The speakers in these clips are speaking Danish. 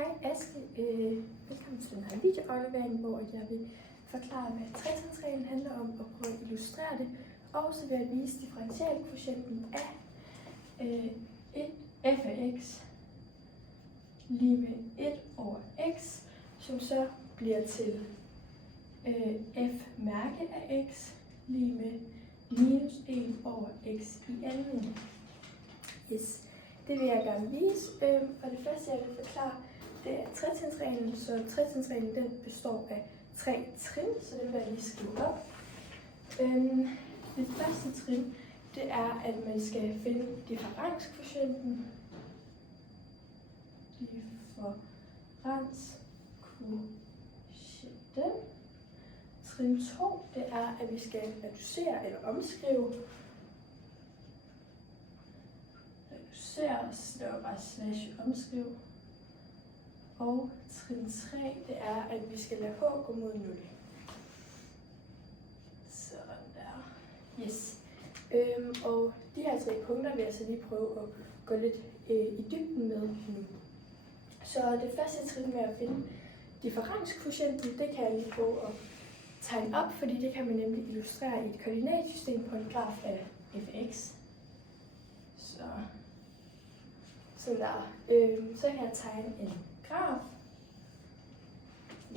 Hej Aske, velkommen til den her videoaflevering, hvor jeg vil forklare, hvad tretrinsreglen handler om og prøve at illustrere det. Og så vil jeg vise differentialkvotienten af f af x lige med 1 over x, som så bliver til f mærke af x lige med minus 1 over x i anden. Yes. Det vil jeg gerne vise, og det første jeg vil forklare, det er tretrinsreglen. Så tretrinsreglen den består af 3 trin, så det vil jeg lige skrive op. Det første trin, det er, at man skal finde differenskvotienten. Trin 2, det er, at vi skal reducere eller omskrive. Omskrive. Og trin 3, det er, at vi skal lade h gå mod 0. Sådan der. Yes. Og de her 3 punkter vil jeg så lige prøve at gå lidt i dybden med nu. Så det første trin med at finde differenskvotienten, det kan jeg lige prøve at tegne op, fordi det kan man nemlig illustrere i et koordinatsystem på en graf af f af x. Sådan der. Så kan jeg tegne en graf.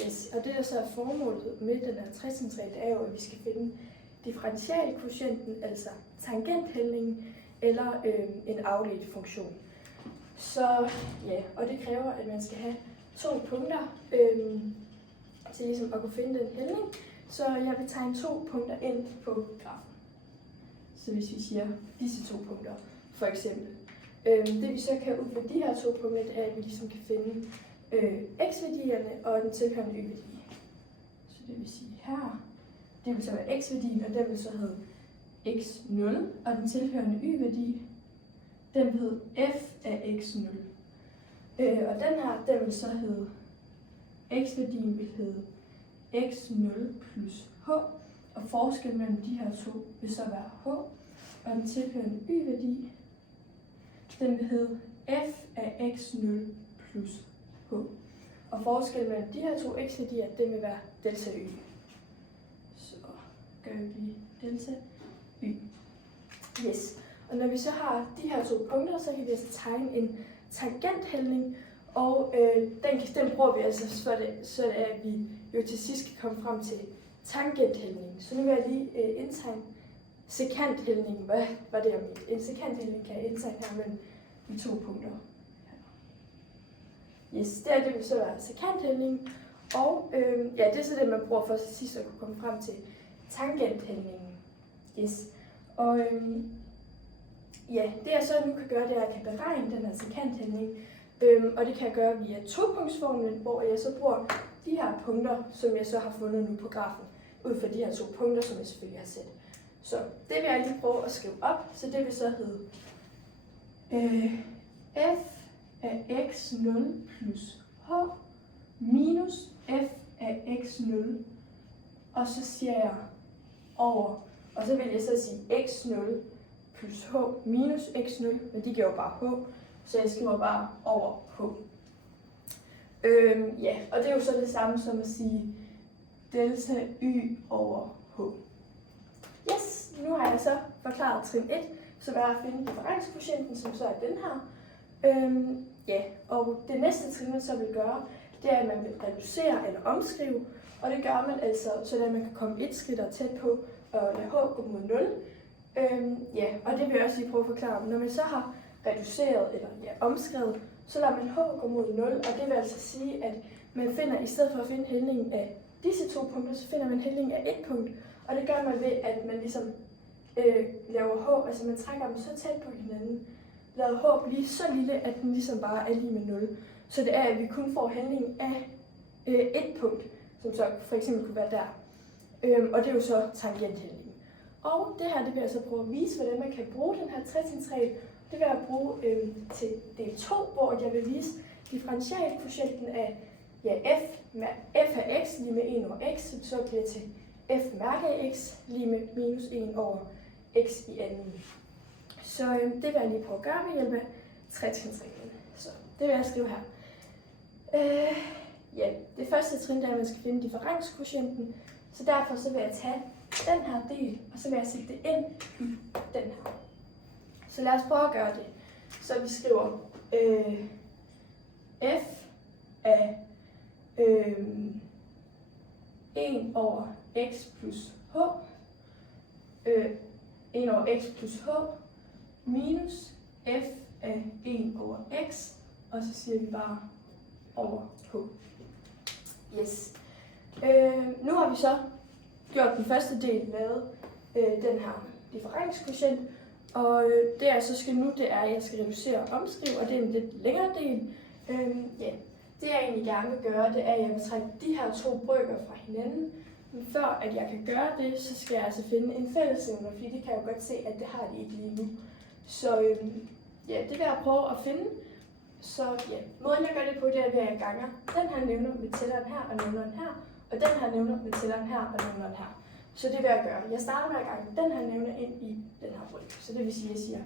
Yes. Og det der så er formålet med den her tretrinsregel, det er jo, at vi skal finde differentialkvotienten, altså tangenthældningen, eller en afledt funktion. Så ja, og det kræver, at man skal have 2 punkter til ligesom at kunne finde den hældning. Så jeg vil tegne 2 punkter ind på grafen. Så hvis vi siger disse 2 punkter, for eksempel. Det vi så kan ud fra de her 2 punkter, det er, at vi ligesom kan finde x-værdierne og den tilhørende y-værdi. Så det vil sige her, det vil så være x-værdien, og den vil så hedde x0, og den tilhørende y-værdi, den vil hedde f af x0. Og den her, den vil så hedde, x-værdien vil hedde x0 plus h, og forskellen mellem de her 2 vil så være h, og den tilhørende y-værdi, den vil hedde f af x0 plus h. Og forskellen mellem de her 2 x-værdier, den vil være delta y. Så gør vi lige delta y. Yes. Og når vi så har de her 2 punkter, så kan vi altså tegne en tangenthældning, og den bruger vi altså, så det er, at vi jo til sidst kan komme frem til tangenthældningen. Så nu vil jeg lige indtegne sekanthældningen. Hvad var det, jeg mente? En sekanthældning kan jeg indtegne her mellem de 2 punkter. Yes, det vil så være sekanthældningen, og ja, det er så det, man bruger for til sidst at kunne komme frem til tangenthældningen. Yes. Og ja, det jeg så nu kan gøre, det er, at jeg kan beregne den her sekanthældning, og det kan jeg gøre via topunktsformlen, hvor jeg så bruger de her punkter, som jeg så har fundet nu på grafen, ud fra de her 2 punkter, som jeg selvfølgelig har sat. Så det vil jeg lige prøve at skrive op, så det vil så hedde f af x0 plus h minus f af x0, og så siger jeg over, og så vil jeg så sige x0 plus h minus x0, men de giver jo bare h, så jeg skriver bare over h. Ja, og det er jo så det samme som at sige delta y over h. Yes, nu har jeg så forklaret trin 1, som er at finde differenskvotienten, som så er den her. Ja, og det næste trin, man så vil gøre, det er, at man vil reducere eller omskrive, og det gør man altså, så at man kan komme et skridt tæt på og lade h gå mod 0. Ja, og det vil jeg også lige prøve at forklare. Når man så har reduceret eller omskrevet, så lader man h gå mod 0, og det vil altså sige, at man finder, i stedet for at finde hældningen af disse 2 punkter, så finder man hældningen af 1 punkt, og det gør man ved, at man ligesom laver h, altså man trækker dem så tæt på hinanden, lader h blive så lille, at den ligesom bare er lige med 0. Så det er, at vi kun får hældningen af 1 punkt, som så for eksempel kunne være der. Og det er jo så tangenthældningen. Og det her, det vil jeg så prøve at vise, hvordan man kan bruge den her tretrinsregel. Det vil jeg bruge til del 2, hvor jeg vil vise differentialkvotienten af f af x lige med 1 over x, som så bliver til f mærke af x lige med minus 1 over x i anden. Så det vil jeg lige prøve at gøre ved hjælp af tretrinsreglen. Så det vil jeg skrive her. Ja, det første trin er, at man skal finde differenskvotienten. Så derfor så vil jeg tage den her del, og så vil jeg sætte det ind i den her. Så lad os prøve at gøre det. Så vi skriver f af 1 over x plus h, 1 over x plus h, minus f af 1 over x, og så siger vi bare over h. Yes. Nu har vi så gjort den første del med den her differenskvotient, og det jeg så skal nu, det er, at jeg skal reducere og omskrive, og det er en lidt længere del. Det jeg egentlig gerne vil gøre, det er, at jeg vil trække de her to brøker fra hinanden. Men før at jeg kan gøre det, så skal jeg altså finde en fællesnævner, fordi det kan jeg jo godt se, at det har de ikke lige nu. Så det vil jeg prøve at finde. Så måden jeg gør det på, det er, at jeg ganger den her nævner med tælleren her og nævneren her, og den her nævner med tælleren her og nævneren her. Så det vil jeg gøre. Jeg starter med at gange den her nævner ind i den her bryg. Så det vil sige, at jeg siger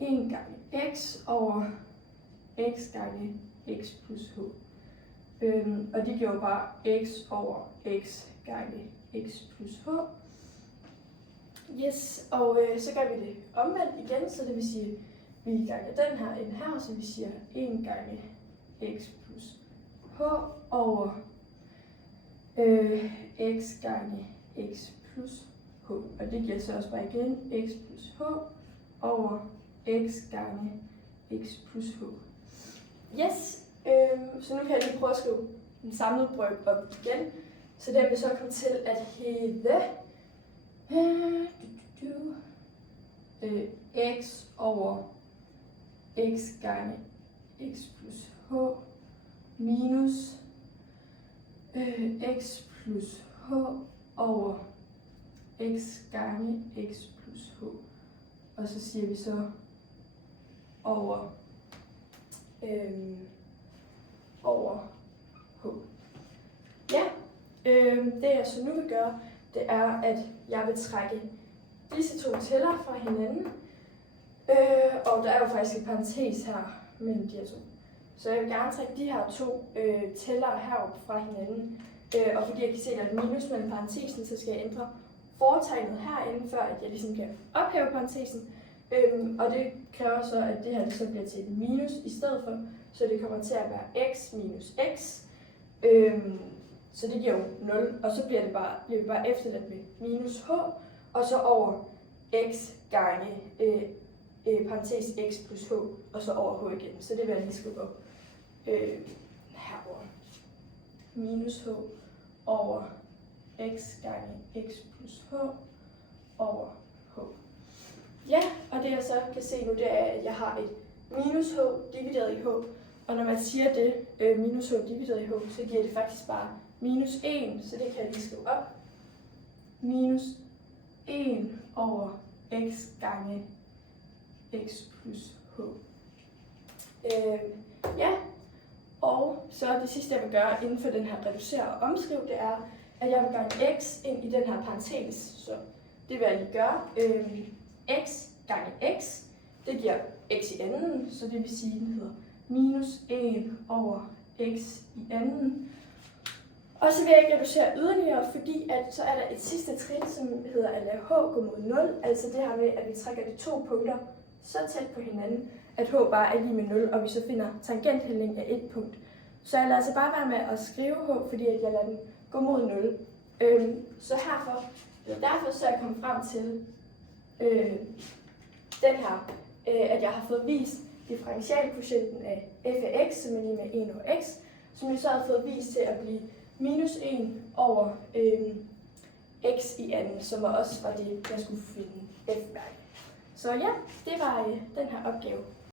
1 gange x over x gange x plus h. Og det giver jo bare x over x gange x plus h. Yes, og så gør vi det omvendt igen, så det vil sige, at vi ganger den her ind her, så vi siger 1 gange x plus h over x gange x plus h. Og det giver så også bare igen x plus h over x gange x plus h. Yes, så nu kan jeg lige prøve at skrive den samlede bryg op igen. Så den vil så komme til at hedde x over x gange x plus h minus x plus h over x gange x plus h. Og så siger vi så over h. Ja, det jeg så nu vil gøre, det er, at jeg vil trække disse to tæller fra hinanden. Og der er jo faktisk et parentes her mellem de her to. Så jeg vil gerne trække de her to tæller herop fra hinanden. Og fordi jeg kan se, at der er et minus mellem parentesen, så skal jeg ændre fortegnet herinde, før at jeg ligesom kan ophæve parentesen. Og det kræver så, at det her det så bliver til et minus i stedet for. Så det kommer til at være x minus x. Så det giver jo 0, og så bliver det bare efterladt med minus h, og så over x gange parentes x plus h, og så over h igen. Så det vil jeg lige skrive op herover. Minus h over x gange x plus h over h. Ja, og det jeg så kan se nu, det er, at jeg har et minus h divideret i h. Og når man siger det, minus h divideret i h, så giver det faktisk bare minus 1, så det kan jeg lige skrive op. Minus 1 over x gange x plus h. Ja, og så det sidste jeg vil gøre inden for den her reducere og omskrive, det er, at jeg vil gange x ind i den her parentes. Så det vil jeg lige gøre. X gange x, det giver x i anden, så det vil sige, at den hedder minus 1 over x i anden. Og så vil jeg ikke reducere yderligere, fordi at så er der et sidste trin, som hedder at lade h gå mod 0. Altså det her med, at vi trækker de to punkter så tæt på hinanden, at h bare er lige med 0, og vi så finder tangenthældning af et punkt. Så jeg lader altså bare være med at skrive h, fordi at jeg lader den gå mod 0. Så derfor så er jeg kommet frem til den her, at jeg har fået vist differentialkvotienten af f af x, som er lige med 1 over x, som jeg så har fået vist til at blive minus 1 over x i anden, som også var det, jeg skulle finde f-mærke. Så ja, det var den her opgave.